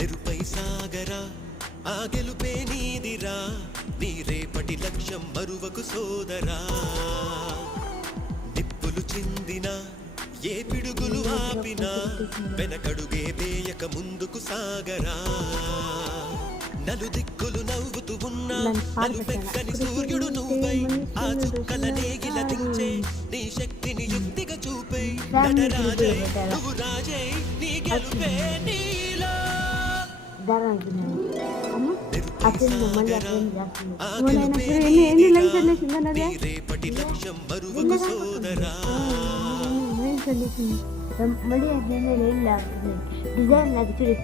నెరుపై సాగరా ఆ గెలుపే నీదిరా నీ రేపటి లక్ష్యం మరువకు సోదరా నిప్పులు చిందిన ఏ పిడుగులు ఆపినా వెనకడుగే వేయక ముందుకు సాగరా నలుదిక్కులు నవ్వుతూ ఉన్నా నలుపెక్కని సూర్యుడు నువ్వై ఆ చుక్కల నేగిల దించే నీ శక్తిని యుక్తిగా చూపై నటరాజై నువ్వు రాజై నీ గెలుపే నీలో రేపటి లక్ష్యం మరువకు సోదరా మళ్ళీ డిజైన్ నాకు చూడు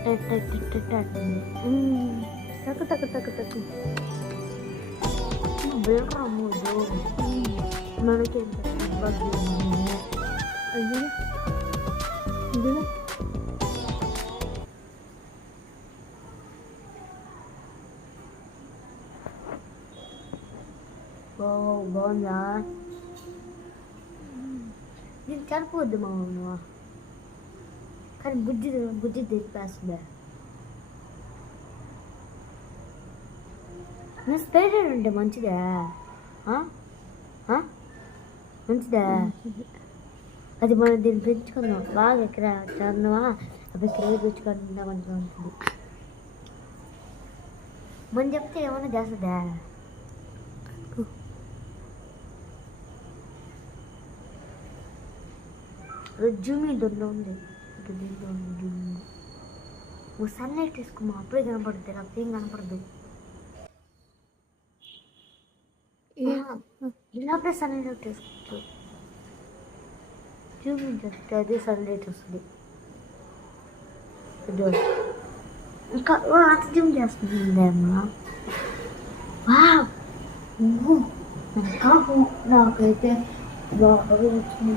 టక్ టక్ టక్ టక్ బెల్కమ్ముదు మనకి బాగుందా దీన్ని కలుపువద్దు మా నువ్వు కానీ బుద్ధి తెలిపేస్తుందా నా స్పేస్ ఉంటే మంచిదా మంచిదా అది మనం దీన్ని పెంచుకుందాం బాగా ఎక్కడ చదువువా అవి క్రేజ్ పెంచుకుంటుందా మంచిగా ఉంటుంది మనం చెప్తే ఏమన్నా చేస్తుందా జూమి దొంగ ఉంది నువ్వు సన్లైట్ వేసుకోమా అప్పుడే కనపడుతుంది నాకు ఏం కనపడదు ఇలాగే సన్లైట్ వేసుకోవచ్చు చూపించండి అదే సన్లైట్ వస్తుంది ఇంకా అంత జూమ్ చేస్తుంది అమ్మా నాకైతే బాగా వచ్చింది